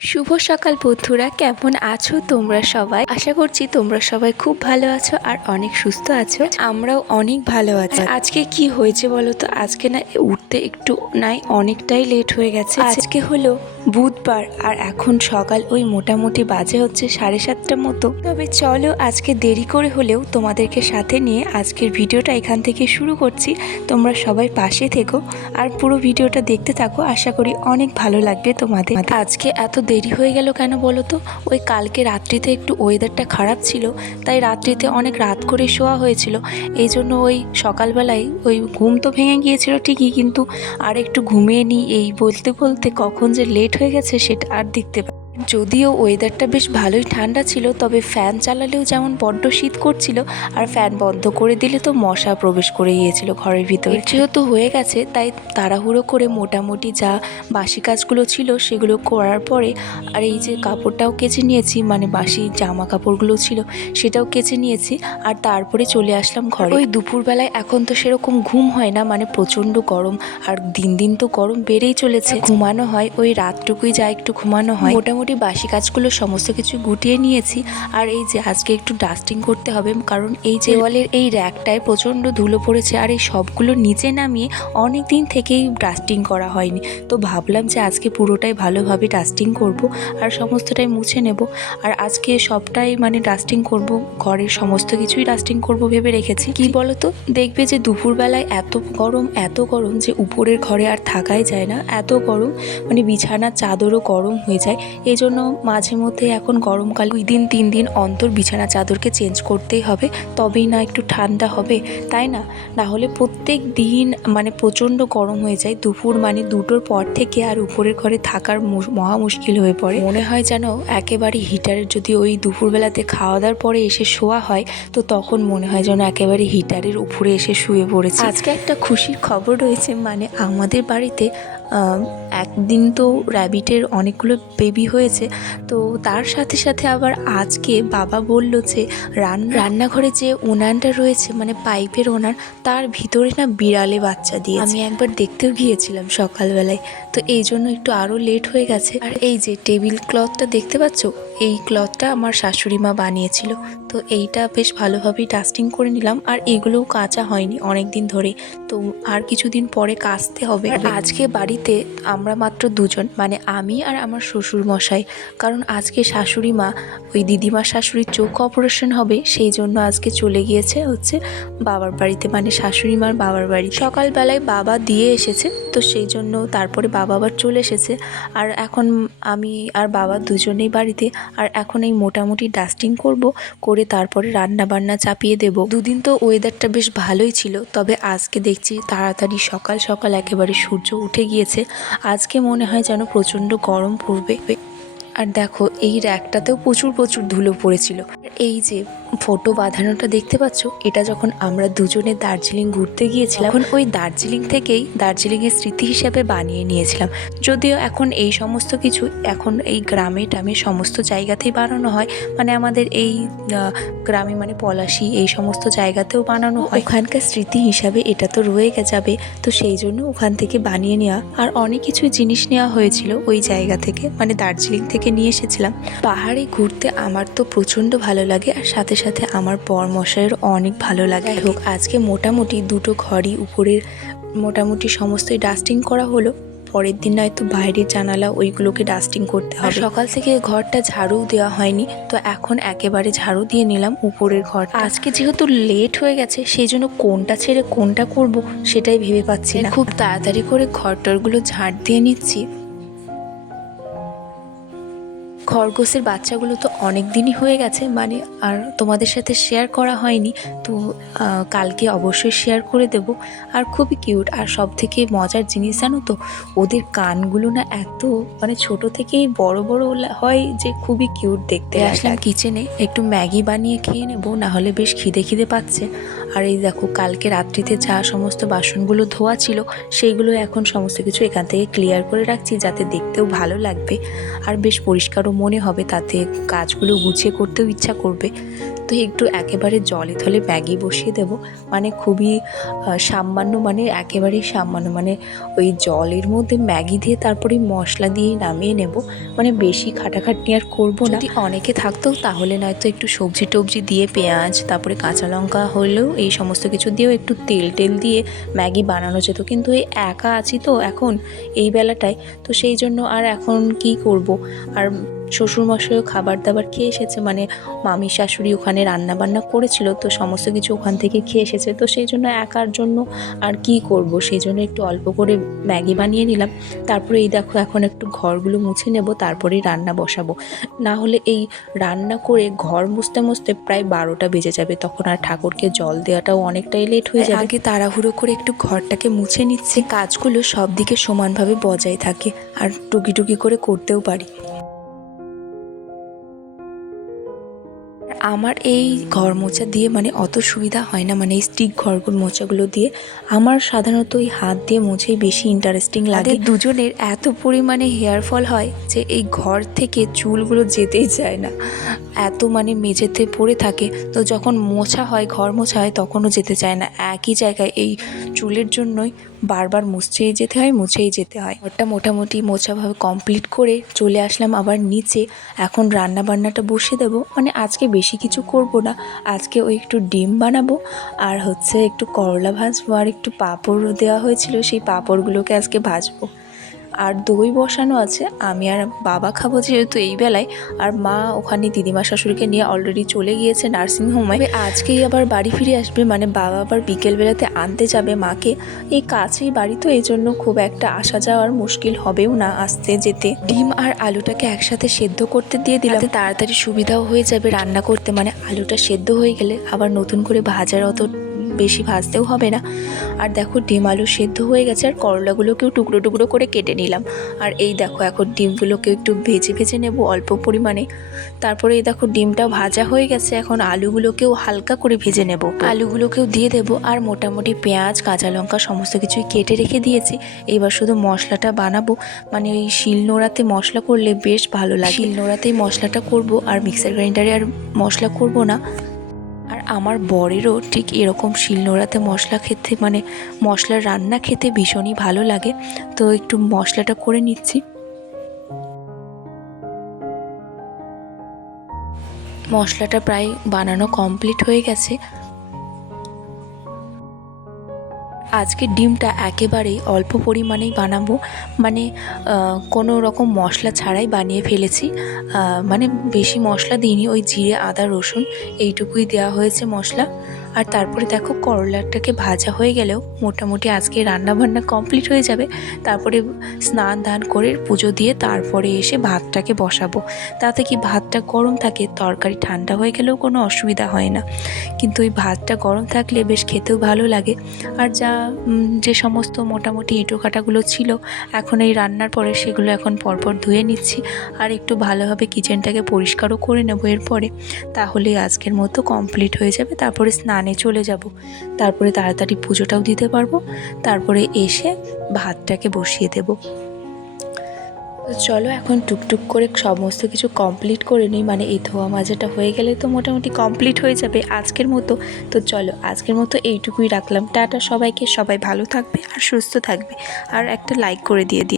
শুভ সকাল বন্ধুরা, কেমন আছো তোমরা সবাই? আশা করছি তোমরা সবাই খুব ভালো আছো আর অনেক সুস্থ আছো। আমরাও অনেক ভালো আছি। আজকে কি হয়েছে বলো তো? আজকে না উঠতে একটু নাই, অনেকটাই লেট হয়ে গেছে। আজকে হলো বুধবার আর এখন সকাল ওই মোটামুটি বাজে হচ্ছে সাড়ে সাতটার মতো। তবে চলো আজকে দেরি করে হলেও তোমাদেরকে সাথে নিয়ে আজকের ভিডিওটা এখান থেকে শুরু করছি। তোমরা সবাই পাশে থেকো আর পুরো ভিডিওটা দেখতে থাকো। আশা করি অনেক ভালো লাগবে তোমাদের। আজকে এত দেরি হয়ে গেল কেন বলো তো? ওই কালকে রাত্রিতে একটু ওয়েদারটা খারাপ ছিল, তাই রাত্রিতে অনেক রাত করে শোয়া হয়েছিল। এই জন্য ওই সকালবেলায় ওই ঘুম তো ভেঙে গিয়েছিল ঠিকই, কিন্তু আর একটু ঘুমিয়ে নিই এই বলতে বলতে কখন যে লেট হয়ে গেছে সেটা আর দেখতে পাই যদিও ওয়েদারটা বেশ ভালোই ঠান্ডা ছিল তবে ফ্যান চালালেও যেমন বড্ড শীত করছিল আর ফ্যান বন্ধ করে দিলে তো মশা প্রবেশ করে গিয়েছিল ঘরের ভিতরে। যেহেতু হয়ে গেছে তাই তাড়াহুড়ো করে মোটামুটি যা বাসি কাজগুলো ছিল সেগুলো করার পরে আর এই যে কাপড়টাও কেচে নিয়েছি মানে বাসি জামা কাপড়গুলো ছিল সেটাও কেচে নিয়েছি আর তারপরে চলে আসলাম ঘরে। ওই দুপুরবেলায় এখন তো সেরকম ঘুম হয় না মানে প্রচণ্ড গরম আর দিন দিন তো গরম বেড়েই চলেছে। ঘুমানো হয় ওই রাতটুকুই যা একটু ঘুমানো হয়। মোটামুটি বাসি কাজগুলো সমস্ত কিছু গুটিয়ে নিয়েছি। আর এই যে আজকে একটু ডাস্টিং করতে হবে কারণ এই যে ওয়ালের এই র্যাকটায় প্রচণ্ড ধুলো পড়েছে আর এই সবগুলো নিচে নামিয়ে অনেক দিন থেকেই ডাস্টিং করা হয়নি। তো ভাবলাম যে আজকে পুরোটাই ভালোভাবে ডাস্টিং করব আর সমস্তটাই মুছে নেব। আর আজকে সবটাই মানে ডাস্টিং করব ঘরের সমস্ত কিছুই ডাস্টিং করব ভেবে রেখেছি। কি বলতো? দেখবে যে দুপুরবেলায় এত গরম এত গরম যে উপরের ঘরে আর থাকাই যায় না। এত গরম মানে বিছানার চাদরও গরম হয়ে যায়। এই জন্য মাঝে মধ্যে এখন গরমকাল দুই দিন, তিন দিন অন্তর বিছানা চাদরকে চেঞ্জ করতেই হবে। তবেই না একটু ঠান্ডা হবে, তাই না? না হলে প্রত্যেক দিন মানে প্রচণ্ড গরম হয়ে যায়। দুপুর মানে দুটোর পর থেকে আর উপরের ঘরে থাকার মহা মুশকিল হয়ে পড়ে। মনে হয় যেন একেবারে হিটারের যদি ওই দুপুরবেলাতে খাওয়া দাওয়ার পরে এসে শোয়া হয়, তো তখন মনে হয় যেন একেবারে হিটারের উপরে এসে শুয়ে পড়েছে। আজকে একটা খুশির খবর রয়েছে মানে আমাদের বাড়িতে একদিন তো র্যাবিটের অনেকগুলো বেবি হয়েছে। তো তার সাথে সাথে আবার আজকে বাবা বলল যে রান রান্নাঘরে যে উনানটা রয়েছে মানে পাইপের ওনার তার ভিতরে না বিড়ালে বাচ্চা দিয়ে আমি একবার দেখতেও গিয়েছিলাম সকালবেলায়। তো এই জন্য একটু আরও লেট হয়ে গেছে। আর এই যে টেবিল ক্লথটা দেখতে পাচ্ছ? এই ক্লথটা আমার শাশুড়ি মা বানিয়েছিল। তো এইটা বেশ ভালোভাবেই ডাস্টিং করে নিলাম। আর এগুলোও কাঁচা হয়নি অনেক দিন ধরে। তো আর কিছুদিন পরে কাচতে হবে। আজকে বাড়িতে আমরা মাত্র দুজন মানে আমি আর আমার শ্বশুর মশাই কারণ আজকে শাশুড়ি মা ওই দিদিমার শাশুড়ির চোখ অপারেশন হবে, সেই জন্য আজকে চলে গিয়েছে হচ্ছে বাবার বাড়িতে মানে শাশুড়ি মার বাবার বাড়ি। সকালবেলায় বাবা দিয়ে এসেছে, তো সেই জন্য তারপরে বাবা আবার চলে এসেছে। আর এখন আমি আর বাবা দুজনেই বাড়িতে, আর এখন এই মোটামুটি ডাস্টিং করব, করে তারপরে রান্না বান্না চাপিয়ে দেব। দুদিন তো ওয়েদারটা বেশ ভালোই ছিল, তবে আজকে দেখছি তাড়াতাড়ি সকাল সকাল একেবারে সূর্য উঠে গিয়েছে। আজকে মনে হয় যেন প্রচণ্ড গরম পড়বে। আর দেখো, এই র্যাকটাতেও প্রচুর প্রচুর ধুলো পড়েছিল। এই যে ফটো বাঁধানোটা দেখতে পাচ্ছ, এটা যখন আমরা দুজনে দার্জিলিং ঘুরতে গিয়েছিলাম এখন ওই দার্জিলিং থেকেই দার্জিলিংয়ের স্মৃতি হিসাবে বানিয়ে নিয়েছিলাম। যদিও এখন এই সমস্ত কিছু, এখন এই গ্রামে টামে সমস্ত জায়গাতেই বানানো হয়। মানে আমাদের এই গ্রামে মানে পলাশি, এই সমস্ত জায়গাতেও বানানো হয়। ওখানকার স্মৃতি হিসাবে এটা তো রয়ে যাবে। তো সেই জন্য ওখান থেকে বানিয়ে নেওয়া। আর অনেক কিছু জিনিস নেওয়া হয়েছিল ওই জায়গা থেকে মানে দার্জিলিং থেকে নিয়ে এসেছিলাম। পাহাড়ে ঘুরতে আমার তো প্রচণ্ড ভালো লাগে আর সাথে সাথে আমার বর মশাইয়ের অনেক ভালো লাগে। হোক আজকে মোটামুটি দুটো ঘরই উপরের মোটামুটি সমস্তই ডাস্টিং করা হলো। পরের দিন নয়তো বাইরের জানালা ওইগুলোকে ডাস্টিং করতে হবে। সকাল থেকে ঘরটা ঝাড়ু দেওয়া হয়নি তো এখন একেবারে ঝাড়ু দিয়ে নিলাম উপরের ঘর। আজকে যেহেতু লেট হয়ে গেছে সেই জন্য কোনটা ছেড়ে কোনটা করব সেটাই ভেবে পাচ্ছি না। খুব তাড়াতাড়ি করে ঘরটরগুলো ঝাড় দিয়ে নিচ্ছি। খরগোশের বাচ্চাগুলো তো অনেক দিনই হয়ে গেছে মানে আর তোমাদের সাথে শেয়ার করা হয়নি তো কালকে অবশ্যই শেয়ার করে দেব। আর খুবই কিউট আর সব থেকে মজার জিনিস জানো তো ওদের কানগুলো না এত মানে ছোট থেকেই বড় বড় হয় যে খুবই কিউট দেখতে আসলাম কিচেনে একটু ম্যাগি বানিয়ে খেয়ে নেব না হলে বেশ খিদে খিদে পাচ্ছে। আর এই দেখো কালকে রাত্রিতে যা সমস্ত বাসনগুলো ধোয়া ছিল সেইগুলো এখন সমস্ত কিছু এখান থেকে ক্লিয়ার করে রাখছি যাতে দেখতেও ভালো লাগবে। আর বেশ পরিষ্কারও মনে হবে তাতে কাজগুলো গুছিয়ে করতেও ইচ্ছা করবে। তো একটু একেবারে জলে থলে ম্যাগি বসিয়ে দেব। মানে খুবই সামান্য মানে একেবারেই সামান্য মানে ওই জলের মধ্যে ম্যাগি দিয়ে তারপরে মশলা দিয়ে নামিয়ে নেব। মানে বেশি খাটাখাটনি আর করব না। যদি অনেকে থাকতো তাহলে নয়তো একটু সবজি টবজি দিয়ে পেঁয়াজ, তারপরে কাঁচা লঙ্কা হলেও এই সমস্ত কিছু দিয়েও একটু তেল টেল দিয়ে ম্যাগি বানানো যেত। কিন্তু এই একা আছি তো এখন এই বেলাটায়। তো সেই জন্য আর এখন কি করব? আর শ্বশুরমশাইও খাবার দাবার খেয়ে এসেছে মানে মামি শাশুড়ি ওখানে রান্না বান্না করেছিল, তো সমস্ত কিছু ওখান থেকে খেয়ে এসেছে, তো সেই জন্য একার জন্য আর কি করব? সেই জন্য একটু অল্প করে ম্যাগি বানিয়ে নিলাম, তারপরে এই দেখো এখন একটু ঘরগুলো মুছে নেব, তারপরেই রান্না বসাবো। না হলে এই রান্না করে ঘর মুছতে মুছতে প্রায় বারোটা বেজে যাবে, তখন আর ঠাকুরকে জল দেওয়াটাও অনেকটাই লেট হয়ে যাবে। আগে তাড়াহুড়ো করে একটু ঘরটাকে মুছে নিচ্ছে, কাজগুলো সব দিকে সমানভাবে বজায় থাকে, আর টুকি টুকি করে করতেও পারি। আমার এই ঘর মোছা দিয়ে মানে অত সুবিধা হয় না মানে এই স্টিক ঘরগুলো মোচাগুলো দিয়ে। আমার সাধারণত এই হাত দিয়ে মুছেই বেশি ইন্টারেস্টিং লাগে। দুজনের এত পরিমাণে হেয়ার ফল হয় যে এই ঘর থেকে চুলগুলো যেতেই চায় না। এত মানে মেঝেতে পড়ে থাকে তো যখন মোছা হয় ঘর মোছা হয় তখনও যেতে চায় না। একই জায়গায় এই চুলের জন্যই বারবার মুছেই যেতে হয়, মুছেই যেতে হয়। ঘরটা মোটামুটি মোছাভাবে কমপ্লিট করে চলে আসলাম আবার নিচে। এখন রান্না বান্নাটা বসে দেব। মানে আজকে বেশি কিছু করব না। আজকে ওই একটু ডিম বানাবো আর হচ্ছে একটু করলা ভাজবো আর একটু পাঁপড় দেওয়া হয়েছিল। সেই পাঁপড়গুলোকে আজকে ভাজবো। আর দই বসানো আছে, আমি আর বাবা খাব যেহেতু এই বেলায়। আর মা ওখানে দিদিমা শাশুড়িকে নিয়ে অলরেডি চলে গিয়েছে নার্সিংহোমে আজকেই আবার বাড়ি ফিরে আসবে মানে বাবা আবার বিকেলবেলাতে আনতে যাবে মাকে। এই কাছেই বাড়ি তো এই জন্য খুব একটা আসা যাওয়ার মুশকিল হবেও না আসতে যেতে। ডিম আর আলুটাকে একসাথে সেদ্ধ করতে দিয়ে দিলাম। তাড়াতাড়ি সুবিধাও হয়ে যাবে রান্না করতে মানে আলুটা সেদ্ধ হয়ে গেলে আবার নতুন করে ভাজার অত বেশি ভাজতেও হবে না। আর দেখো ডিম আলু সেদ্ধ হয়ে গেছে, আর করলাগুলোকেও টুকরো টুকরো করে কেটে নিলাম। আর এই দেখো এখন ডিমগুলোকে একটু ভেজে ভেজে নেব অল্প পরিমাণে। তারপরে এই দেখো ডিমটা ভাজা হয়ে গেছে, এখন আলুগুলোকেও হালকা করে ভেজে নেব। আলুগুলোকেও দিয়ে দেবো, আর মোটামুটি পেঁয়াজ, কাঁচা লঙ্কা সমস্ত কিছুই কেটে রেখে দিয়েছি। এবার শুধু মশলাটা বানাবো। মানে ওই শিলনোড়াতে মশলা করলে বেশ ভালো লাগে। শিলনোড়াতেই মশলাটা করব, আর মিক্সার গ্রাইন্ডারে আর মশলা করব না। আর আমার বরেরও ঠিক এরকম শিলনোড়াতে মশলা খেতে মানে মশলার রান্না খেতে ভীষণই ভালো লাগে। তো একটু মশলাটা করে নিচ্ছি। মশলাটা প্রায় বানানো কমপ্লিট হয়ে গেছে। আজকে ডিমটা একেবারেই অল্প পরিমাণেই বানাবো। মানে কোনো রকম মশলা ছাড়াই বানিয়ে ফেলেছি। মানে বেশি মশলা দিইনি, ওই জিরে, আদা, রসুন এইটুকুই দেওয়া হয়েছে মশলা। আর তারপরে দেখো করলাটাকে ভাজা হয়ে গেলেও মোটামুটি আজকে রান্না বান্না কমপ্লিট হয়ে যাবে। তারপরে স্নান ধান করে পুজো দিয়ে তারপরে এসে ভাতটাকে বসাবো। তাতে কি ভাতটা গরম থাকে? তরকারি ঠান্ডা হয়ে গেলেও কোনো অসুবিধা হয় না। কিন্তু ওই ভাতটা গরম থাকলে বেশ খেতেও ভালো লাগে। আর যা যে সমস্ত মোটামুটি ইঁটো কাটাগুলো ছিল, এখন এই রান্নার পরে সেগুলো এখন পরপর ধুয়ে নিচ্ছি। আর একটু ভালোভাবে কিচেনটাকে পরিষ্কারও করে নেব এরপরে। তাহলে আজকের মতো কমপ্লিট হয়ে যাবে। তারপরে স্নানে চলে যাব। তারপরে তাড়াতাড়ি পুজোটাও দিতে পারব। তারপরে এসে ভাতটাকে বসিয়ে দেবো। চলো এখন টুকটুক করে সমস্ত কিছু কমপ্লিট করে নিই। মানে এই ধোয়া মাজাটা হয়ে গেলে তো মোটামুটি কমপ্লিট হয়ে যাবে আজকের মতো। তো চলো আজকের মতো এইটুকুই রাখলাম। টাটা সবাইকে। সবাই ভালো থাকবে আর সুস্থ থাকবে। আর একটা লাইক করে দিয়ে দিই